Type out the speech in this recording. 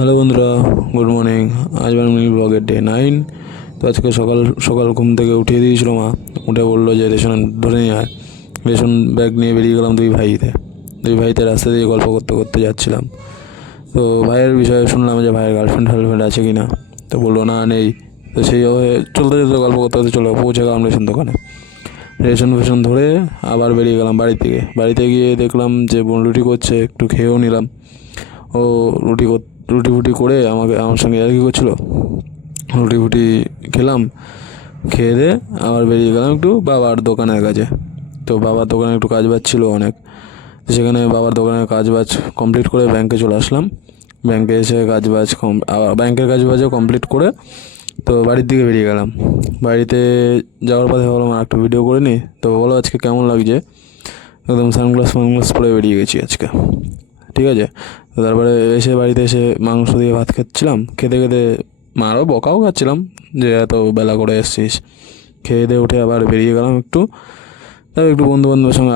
Hello বন্ধুরা, good morning. আজ বাংলা ব্লগের ডে 9। তো আজকে সকাল সকাল ঘুম থেকে উঠিয়ে দিয়েছিল মা। উঠে বললো যে রেশন ধরে নিয়ে আয়। রেশন ব্যাগ নিয়ে বেরিয়ে গেলাম দুই ভাইতে রাস্তা দিয়ে গল্প করতে করতে যাচ্ছিলাম। তো ভাইয়ের বিষয়ে শুনলাম যে ভাইয়ের গার্লফ্রেন্ড আছে কি না। তো বললো না, নেই। তো সেইভাবে চলতে চলতে গল্প করতে করতে চলে পৌঁছে গেলাম রেশন দোকানে। রেশন ধরে আবার বেরিয়ে গেলাম বাড়িতে গিয়ে দেখলাম যে বোন রুটি করছে, একটু খেয়েও নিলাম। ও রুটি রুটি ফুটি করে আমার সঙ্গে আর কি করছিলো। রুটি ফুটি খেলাম, খেয়ে দিয়ে আবার বেরিয়ে গেলাম একটু বাবার দোকানের কাছে। তো বাবার দোকানে একটু কাজ বাজ ছিল অনেক। তো সেখানে বাবার দোকানের কাজ বাজ কমপ্লিট করে ব্যাংকে চলে আসলাম। ব্যাংকে এসে আবার ব্যাংকের কাজ বাজও কমপ্লিট করে তো বাড়ির দিকে বেরিয়ে গেলাম। বাড়িতে যাওয়ার পথে ভাবলাম আর একটা ভিডিও করে নিই। তো বলো আজকে কেমন লাগছে। একদম সানগ্লাস পরে বেরিয়ে গেছি আজকে, ঠিক আছে। তো তারপরে বাড়িতে এসে মাংস দিয়ে ভাত খাচ্ছিলাম, খেতে খেতে মারও বকাও খাচ্ছিলাম যে এত বেলা করে এসছিস। খেয়ে দিয়ে উঠে আবার বেরিয়ে গেলাম তারপর একটু বন্ধু বান্ধবের সঙ্গে